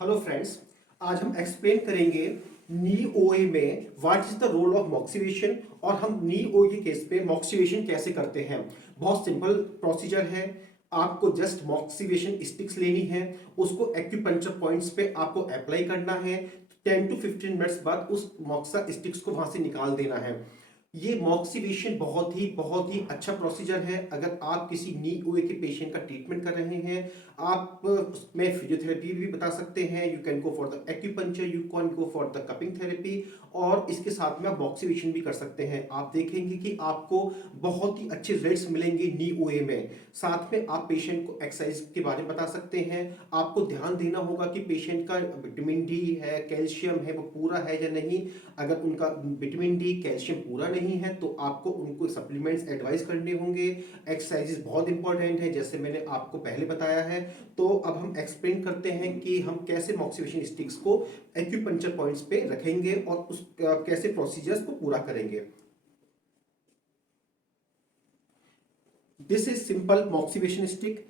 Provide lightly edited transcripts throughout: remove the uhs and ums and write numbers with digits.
Hello friends. आज हम explain करेंगे नी ओए में what is the role of moxibustion और हम नी ओए के केस पे मॉक्सिवेशन कैसे करते हैं। बहुत सिंपल प्रोसीजर है। आपको जस्ट मॉक्सिवेशन स्टिक्स लेनी है, उसको एक्यूपंक्चर पॉइंट्स पे आपको अप्लाई करना है। 10 to 15 मिनट्स बाद उस मॉक्सा स्टिक्स को वहां से निकाल देना है। ये मॉक्सिवेशन बहुत ही अच्छा प्रोसीजर है। अगर आप किसी नी ओए के पेशेंट का ट्रीटमेंट कर रहे हैं, आप उसमें फिजियोथेरेपी भी बता सकते हैं। You can go for the acupuncture, you can go for the cupping therapy, और इसके साथ में आप मॉक्सिवेशन भी कर सकते हैं। आप देखेंगे कि आपको बहुत ही अच्छे रिजल्ट्स मिलेंगे नी ओए में। साथ में आप पेशेंट को एक्सरसाइज के बारे में बता सकते हैं। आपको ध्यान देना होगा कि पेशेंट का विटामिन डी है, कैल्शियम है, वो पूरा है या नहीं। अगर उनका विटामिन डी कैल्शियम पूरा नहीं है तो आपको उनको सप्लीमेंट्स एडवाइस करने होंगे। एक्सरसाइजेस बहुत इंपॉर्टेंट है, जैसे मैंने आपको पहले बताया है। तो अब हम एक्सप्लेन करते हैं कि हम कैसे मॉक्सिवेशन स्टिक्स को एक्यूपंक्चर पॉइंट्स पे रखेंगे और उस कैसे प्रोसीजर्स को पूरा करेंगे। This is simple moxibustion stick.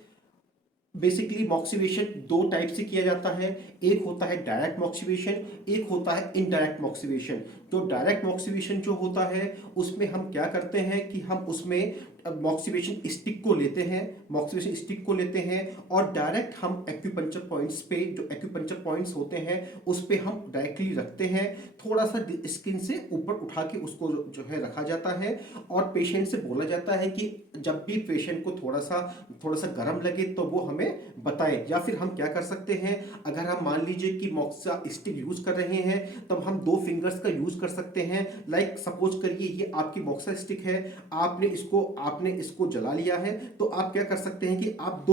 Basically moxibustion दो टाइप से किया जाता है। एक होता है डायरेक्ट मॉक्सिवेशन, एक होता है इनडायरेक्ट मॉक्सिवेशन। तो डायरेक्ट मॉक्सिवेशन जो होता है उसमें हम क्या करते हैं कि हम उसमें मॉक्सिवेशन स्टिक को लेते हैं, मॉक्सिवेशन स्टिक को लेते हैं और डायरेक्ट हम एक्यूपंक्चर पॉइंट्स पे, जो एक्यूपंक्चर पॉइंट्स होते हैं उस पे हम डायरेक्टली रखते हैं। थोड़ा सा स्किन से ऊपर उठा के उसको जो है रखा जाता है और पेशेंट से बोला जाता है कि जब भी पेशेंट को थोड़ा सा गर्म लगे तो वो हमें बताएं। या फिर हम क्या कर सकते हैं, अगर हम मान लीजिए कि मॉक्सा स्टिक यूज कर रहे हैं तब हम 2 फिंगर्स का यूज कर सकते हैं। लाइक सपोज करिए ये आपकी मॉक्सा स्टिक है, आपने इसको जला लिया है, तो आप क्या कर सकते हैं कि आप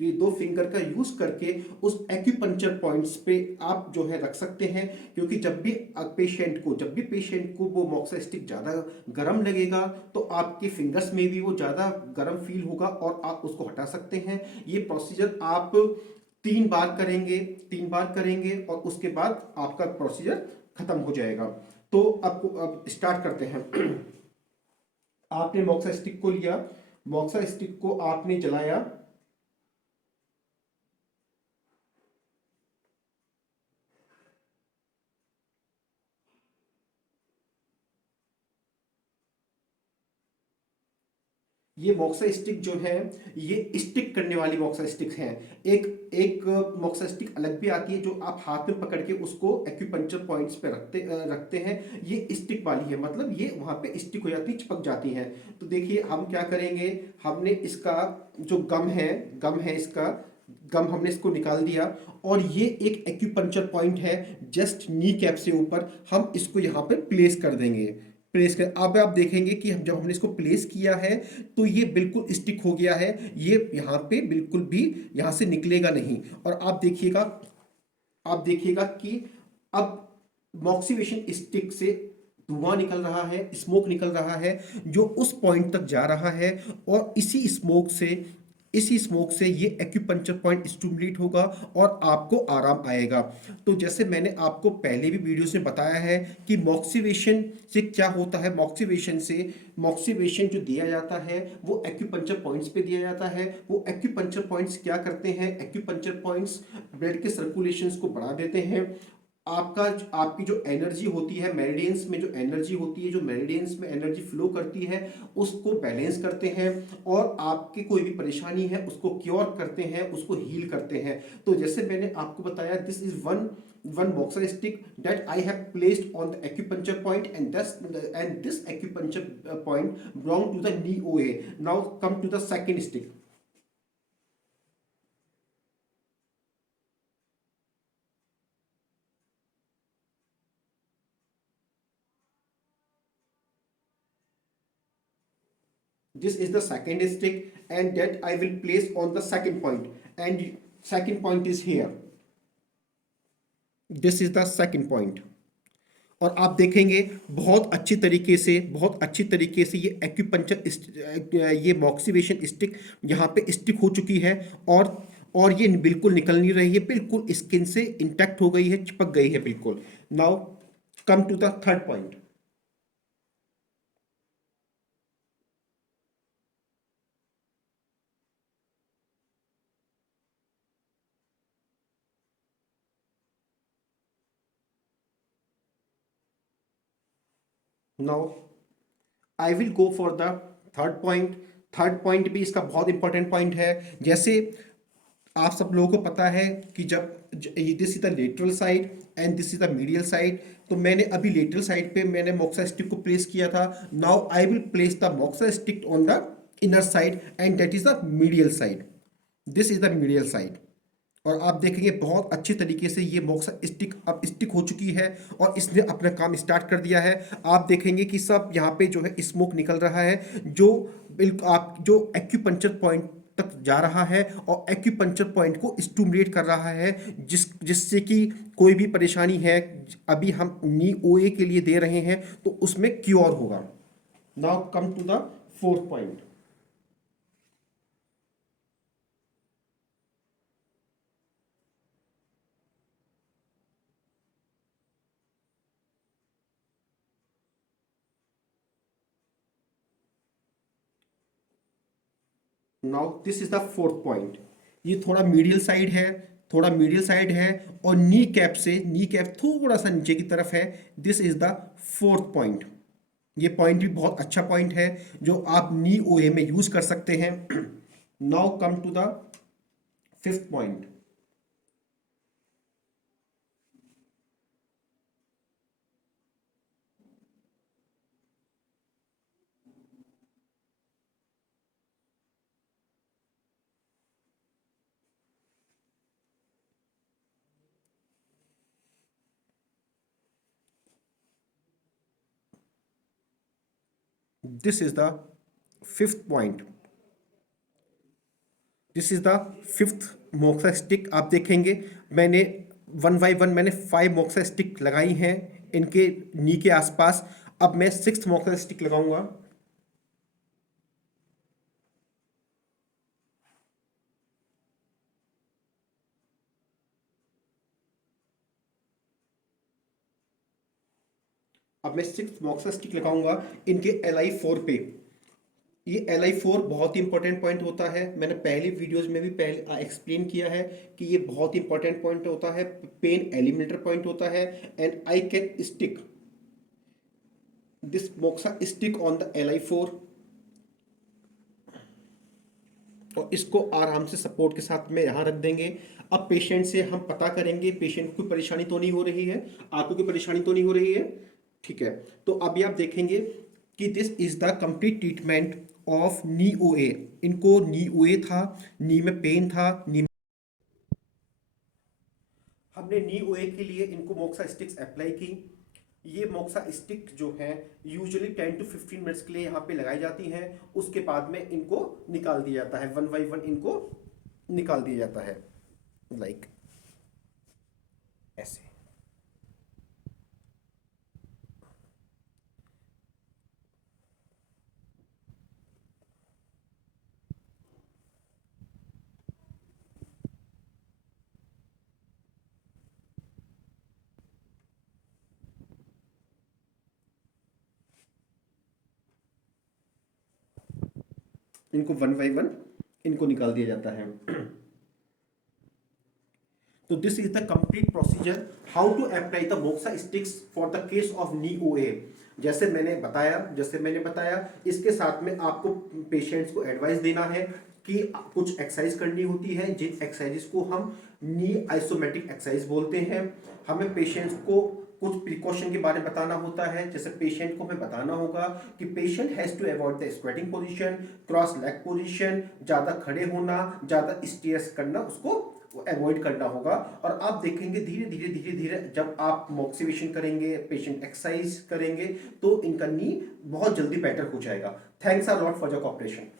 ये 2 फिंगर का यूज करके उस एक्यूपंक्चर पॉइंट्स पे आप जो है रख सकते हैं। क्योंकि जब भी पेशेंट को वो मॉक्सा स्टिक ज्यादा गर्म लगेगा तो आपके फिंगर्स में भी वो ज्यादा गर्म फील होगा और आप उसको हटा सकते हैं। ये प्रोसीजर आप 3 बार करेंगे और उसके बाद आपका प्रोसीजर खत्म हो जाएगा। तो अब स्टार्ट करते हैं। आपने मॉक्सा स्टिक को लिया, मॉक्सा स्टिक को आपने जलाया। ये मॉक्सा स्टिक जो है ये स्टिक करने वाली मॉक्सा स्टिक है। एक एक मॉक्सा स्टिक अलग भी आती है जो आप हाथ में पकड़ के उसको एक्यूपंक्चर पॉइंट्स पे रखते हैं। ये स्टिक वाली है, मतलब ये वहां पे स्टिक हो जाती है, चिपक जाती है। तो देखिए हम क्या करेंगे, हमने इसका जो गम है इसका गम हमने इसको निकाल दिया और ये एक एक्यूपंक्चर पॉइंट है जस्ट नी कैप से ऊपर। हम इसको यहाँ पे प्लेस कर देंगे। प्लेस कर, अब आप देखेंगे कि जब हमने इसको प्लेस किया है तो ये बिल्कुल स्टिक हो गया है। ये यहाँ पे बिल्कुल भी यहाँ से निकलेगा नहीं। और आप देखिएगा कि अब मॉक्सिवेशन स्टिक से धुआं निकल रहा है, स्मोक निकल रहा है जो उस पॉइंट तक जा रहा है। और इसी स्मोक से ये एक्यूपंक्चर पॉइंट स्टिमुलेट होगा और आपको आराम आएगा। तो जैसे मैंने आपको पहले भी वीडियोस में बताया है कि मॉक्सिवेशन से क्या होता है। मॉक्सिवेशन जो दिया जाता है वो एक्यूपंक्चर पॉइंट्स पे दिया जाता है। वो एक्यूपंक्चर पॉइंट्स क्या करते हैं, एक्यूपंक्चर पॉइंट्स ब्लड के सर्कुलेशंस को बढ़ा देते हैं। आपकी जो एनर्जी होती है मेरिडियंस में, जो एनर्जी होती है, जो मेरिडियंस में एनर्जी फ्लो करती है उसको बैलेंस करते हैं। और आपकी कोई भी परेशानी है उसको क्योर करते हैं, उसको हील करते हैं। तो जैसे मैंने आपको बताया, this is one moxa stick that I have placed on the acupuncture point, and this acupuncture point belong to the knee OA. Now come to the second stick. This is the second stick and that I will place on the second point, and second point is here. This is the second point. और आप देखेंगे बहुत अच्छी तरीके से ये ये मॉक्सिवेशन stick यहाँ पे स्टिक हो चुकी है। और ये बिल्कुल निकल नहीं रही है, बिल्कुल स्किन से इंटैक्ट हो गई है, चिपक गई है बिल्कुल। Now come to the third point. Now I will go for the third point. Third point भी इसका बहुत इंपॉर्टेंट पॉइंट है। जैसे आप सब लोगों को पता है कि जब this is the lateral side and this is the medial side, तो मैंने अभी लेटरल साइड पे मैंने मोक्सा स्टिक को प्लेस किया था। Now I will place the moxa stick on the inner side and that is the medial side. This is the medial side. और आप देखेंगे बहुत अच्छी तरीके से ये मोक्सा स्टिक अब स्टिक हो चुकी है और इसने अपना काम स्टार्ट कर दिया है। आप देखेंगे कि सब यहाँ पे जो है स्मोक निकल रहा है, जो बिल्कुल आप जो एक्यूपंक्चर पॉइंट तक जा रहा है और एक्यूपंक्चर पॉइंट को स्टिमुलेट कर रहा है, जिससे कि कोई भी परेशानी है अभी हम नी ओए के लिए दे रहे हैं तो उसमें क्योर होगा। Now come to the fourth point. Now this is the fourth point. ये थोड़ा मीडियल साइड है, थोड़ा मीडियल साइड है और नी कैप से नी कैप थोड़ा सा नीचे की तरफ है। This is the fourth point. ये पॉइंट भी बहुत अच्छा पॉइंट है जो आप नी ओए में यूज कर सकते हैं। Now come to the fifth point. This is the fifth point. This is the fifth moxa stick. आप देखेंगे मैंने वन बाई वन मैंने 5 मोक्सा स्टिक लगाई हैं इनके नी के आसपास। अब मैं सिक्स्थ मोक्सा स्टिक लगाऊंगा। अब मैं सिक्स्थ मोक्सा स्टिक लगाऊंगा इनके LI4 पे। ये LI4 बहुत ही इंपॉर्टेंट पॉइंट होता है। मैंने पहली वीडियोस में भी पहले एक्सप्लेन किया है कि ये बहुत ही इंपॉर्टेंट पॉइंट होता है, पेन एलिमिनेटर पॉइंट होता है। And I can stick this moxa stick on the LI4 और इसको आराम से सपोर्ट के साथ में यहाँ रख देंगे। अब पेशेंट से हम पता करेंगे पेशेंट को कोई परेशानी तो नहीं हो रही है, आपको कोई परेशानी तो नहीं हो रही है, ठीक है। तो अभी आप देखेंगे कि this is the complete treatment of knee O A. इनको नी ओ ए था, नी में पेन था, नी हमने नी ओ ए के लिए इनको मोक्सा स्टिक्स अप्लाई की। ये मोक्सा स्टिक जो है यूजुअली 10 to 15 मिनट्स के लिए यहाँ पे लगाई जाती हैं। उसके बाद में इनको निकाल दिया जाता है, वन बाई वन इनको निकाल दिया जाता है, लाइक ऐसे। इनको वन बाई वन इनको निकाल दिया जाता है। तो this is the complete procedure how to apply the moxa sticks for the case of knee O A. जैसे मैंने बताया इसके साथ में आपको पेशेंट्स को एडवाइस देना है कि कुछ एक्सरसाइज करनी होती है, जिन एक्सरसाइजेस को हम नी आइसोमेट्रिक एक्सरसाइज बोलते हैं। हमें पेशेंट्स को कुछ प्रिकॉशन के बारे में बताना होता है। जैसे पेशेंट को हमें बताना होगा कि patient has to avoid the squatting position, cross leg position, ज़्यादा खड़े होना, ज़्यादा स्ट्रेस करना, उसको अवॉइड करना होगा। और आप देखेंगे धीरे धीरे धीरे धीरे जब आप मोक्सिवेशन करेंगे, पेशेंट एक्सरसाइज करेंगे, तो इनका नी बहुत जल्दी बेटर हो जाएगा। Thanks a lot for your cooperation.